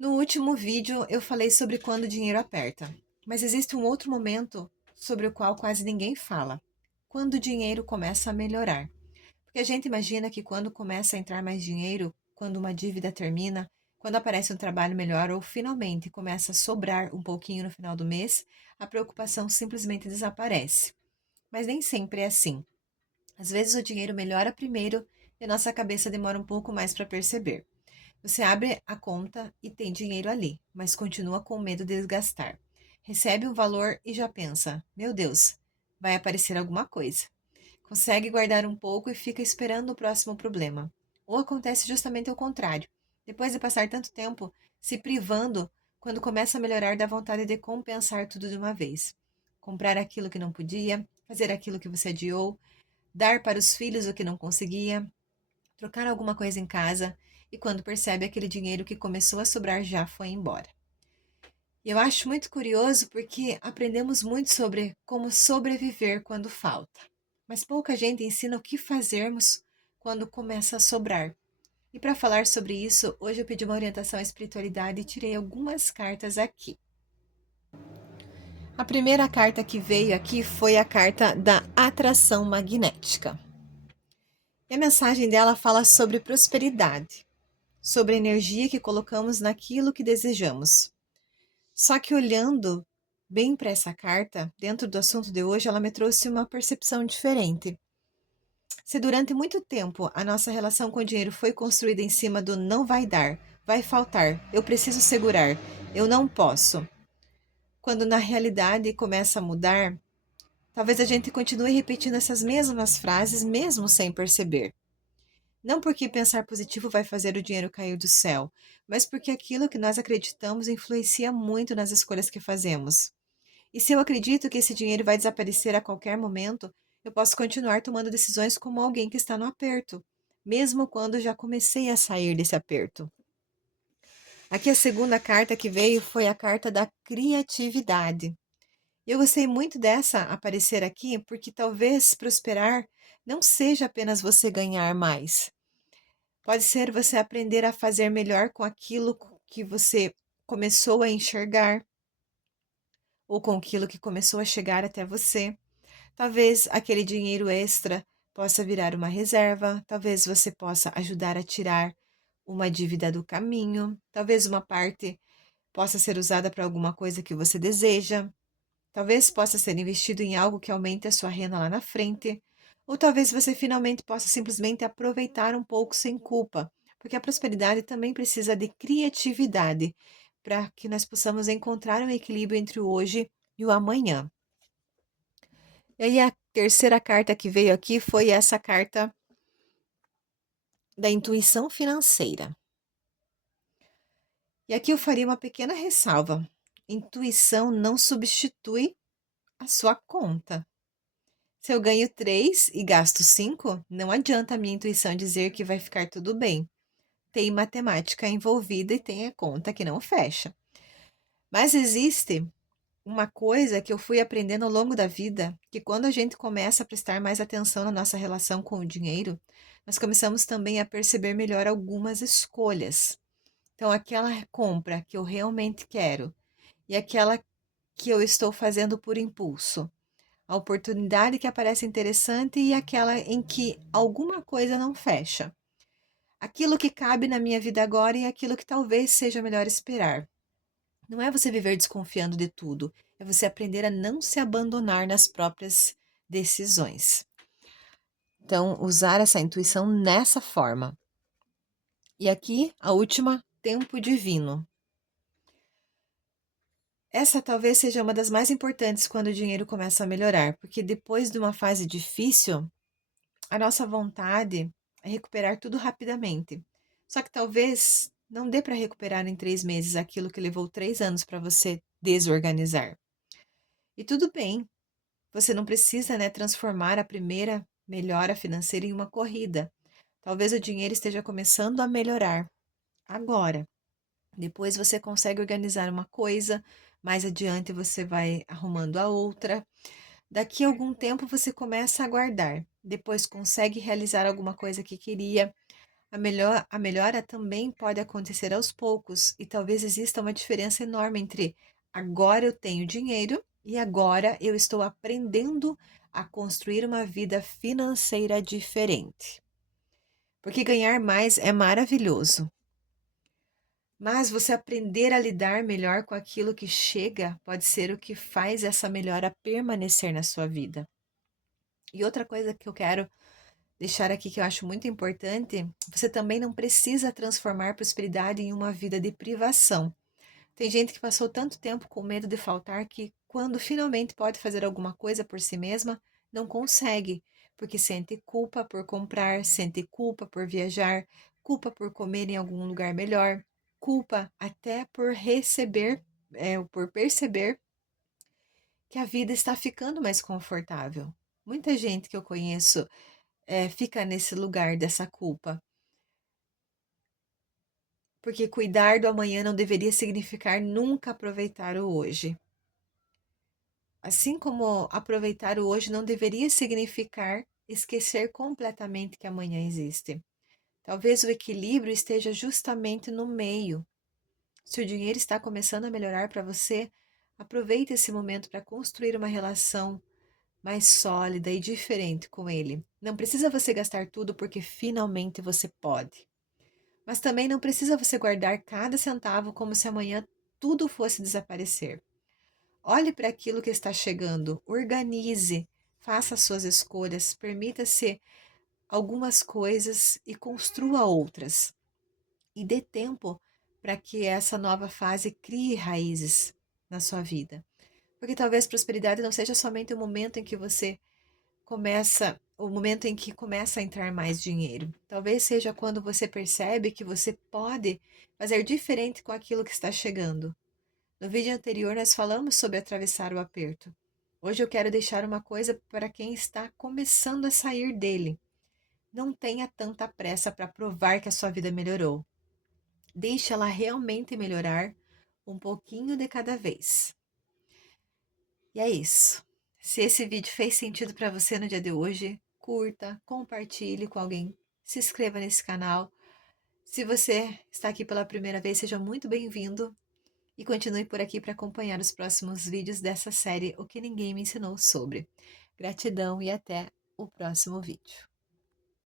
No último vídeo eu falei sobre quando o dinheiro aperta, mas existe um outro momento sobre o qual quase ninguém fala. Quando o dinheiro começa a melhorar. Porque a gente imagina que quando começa a entrar mais dinheiro, quando uma dívida termina, quando aparece um trabalho melhor ou finalmente começa a sobrar um pouquinho no final do mês, a preocupação simplesmente desaparece. Mas nem sempre é assim. Às vezes o dinheiro melhora primeiro e a nossa cabeça demora um pouco mais para perceber. Você abre a conta e tem dinheiro ali, mas continua com medo de desgastar. Recebe um valor e já pensa: meu Deus, vai aparecer alguma coisa. Consegue guardar um pouco e fica esperando o próximo problema. Ou acontece justamente o contrário. Depois de passar tanto tempo se privando, quando começa a melhorar, dá vontade de compensar tudo de uma vez. Comprar aquilo que não podia, fazer aquilo que você adiou, dar para os filhos o que não conseguia, trocar alguma coisa em casa e quando percebe aquele dinheiro que começou a sobrar já foi embora. E eu acho muito curioso porque aprendemos muito sobre como sobreviver quando falta, mas pouca gente ensina o que fazermos quando começa a sobrar. E para falar sobre isso, hoje eu pedi uma orientação à espiritualidade e tirei algumas cartas aqui. A primeira carta que veio aqui foi a carta da atração magnética. E a mensagem dela fala sobre prosperidade, sobre a energia que colocamos naquilo que desejamos. Só que olhando bem para essa carta, dentro do assunto de hoje, ela me trouxe uma percepção diferente. Se durante muito tempo a nossa relação com o dinheiro foi construída em cima do não vai dar, vai faltar, eu preciso segurar, eu não posso, quando na realidade começa a mudar, talvez a gente continue repetindo essas mesmas frases mesmo sem perceber. Não porque pensar positivo vai fazer o dinheiro cair do céu, mas porque aquilo que nós acreditamos influencia muito nas escolhas que fazemos. E se eu acredito que esse dinheiro vai desaparecer a qualquer momento, eu posso continuar tomando decisões como alguém que está no aperto, mesmo quando já comecei a sair desse aperto. Aqui a segunda carta que veio foi a carta da criatividade. Eu gostei muito dessa aparecer aqui porque talvez prosperar não seja apenas você ganhar mais. Pode ser você aprender a fazer melhor com aquilo que você começou a enxergar ou com aquilo que começou a chegar até você. Talvez aquele dinheiro extra possa virar uma reserva, talvez você possa ajudar a tirar uma dívida do caminho, talvez uma parte possa ser usada para alguma coisa que você deseja, talvez possa ser investido em algo que aumente a sua renda lá na frente, ou talvez você finalmente possa simplesmente aproveitar um pouco sem culpa, porque a prosperidade também precisa de criatividade para que nós possamos encontrar um equilíbrio entre o hoje e o amanhã. E aí a terceira carta que veio aqui foi essa carta da intuição financeira. E aqui eu faria uma pequena ressalva. Intuição não substitui a sua conta. Se eu ganho 3 e gasto 5, não adianta a minha intuição dizer que vai ficar tudo bem. Tem matemática envolvida e tem a conta que não fecha. Mas existe uma coisa que eu fui aprendendo ao longo da vida, que quando a gente começa a prestar mais atenção na nossa relação com o dinheiro, nós começamos também a perceber melhor algumas escolhas. Então, aquela compra que eu realmente quero e aquela que eu estou fazendo por impulso, a oportunidade que aparece interessante e aquela em que alguma coisa não fecha. Aquilo que cabe na minha vida agora e aquilo que talvez seja melhor esperar. Não é você viver desconfiando de tudo, é você aprender a não se abandonar nas próprias decisões. Então, usar essa intuição nessa forma. E aqui, a última, tempo divino. Essa talvez seja uma das mais importantes quando o dinheiro começa a melhorar, porque depois de uma fase difícil, a nossa vontade é recuperar tudo rapidamente. Só que talvez não dê para recuperar em 3 meses aquilo que levou 3 anos para você desorganizar. E tudo bem, você não precisa, né, transformar a primeira melhora financeira em uma corrida. Talvez o dinheiro esteja começando a melhorar agora. Depois você consegue organizar uma coisa, mais adiante você vai arrumando a outra. Daqui a algum tempo você começa a guardar. Depois consegue realizar alguma coisa que queria. A melhora também pode acontecer aos poucos e talvez exista uma diferença enorme entre agora eu tenho dinheiro e agora eu estou aprendendo a construir uma vida financeira diferente. Porque ganhar mais é maravilhoso, mas você aprender a lidar melhor com aquilo que chega pode ser o que faz essa melhora permanecer na sua vida. E outra coisa que eu quero deixar aqui que eu acho muito importante, você também não precisa transformar prosperidade em uma vida de privação. Tem gente que passou tanto tempo com medo de faltar que, quando finalmente pode fazer alguma coisa por si mesma, não consegue, porque sente culpa por comprar, sente culpa por viajar, culpa por comer em algum lugar melhor, culpa até por receber, por perceber que a vida está ficando mais confortável. Muita gente que eu conheço fica nesse lugar dessa culpa. Porque cuidar do amanhã não deveria significar nunca aproveitar o hoje. Assim como aproveitar o hoje não deveria significar esquecer completamente que amanhã existe. Talvez o equilíbrio esteja justamente no meio. Se o dinheiro está começando a melhorar para você, aproveite esse momento para construir uma relação mais sólida e diferente com ele. Não precisa você gastar tudo porque finalmente você pode. Mas também não precisa você guardar cada centavo como se amanhã tudo fosse desaparecer. Olhe para aquilo que está chegando, organize, faça as suas escolhas, permita-se algumas coisas e construa outras. E dê tempo para que essa nova fase crie raízes na sua vida. Porque talvez prosperidade não seja somente o momento em que você o momento em que começa a entrar mais dinheiro. Talvez seja quando você percebe que você pode fazer diferente com aquilo que está chegando. No vídeo anterior, nós falamos sobre atravessar o aperto. Hoje eu quero deixar uma coisa para quem está começando a sair dele. Não tenha tanta pressa para provar que a sua vida melhorou. Deixe ela realmente melhorar um pouquinho de cada vez. E é isso. Se esse vídeo fez sentido para você no dia de hoje, curta, compartilhe com alguém, se inscreva nesse canal. Se você está aqui pela primeira vez, seja muito bem-vindo e continue por aqui para acompanhar os próximos vídeos dessa série O que Ninguém Me Ensinou Sobre. Gratidão e até o próximo vídeo.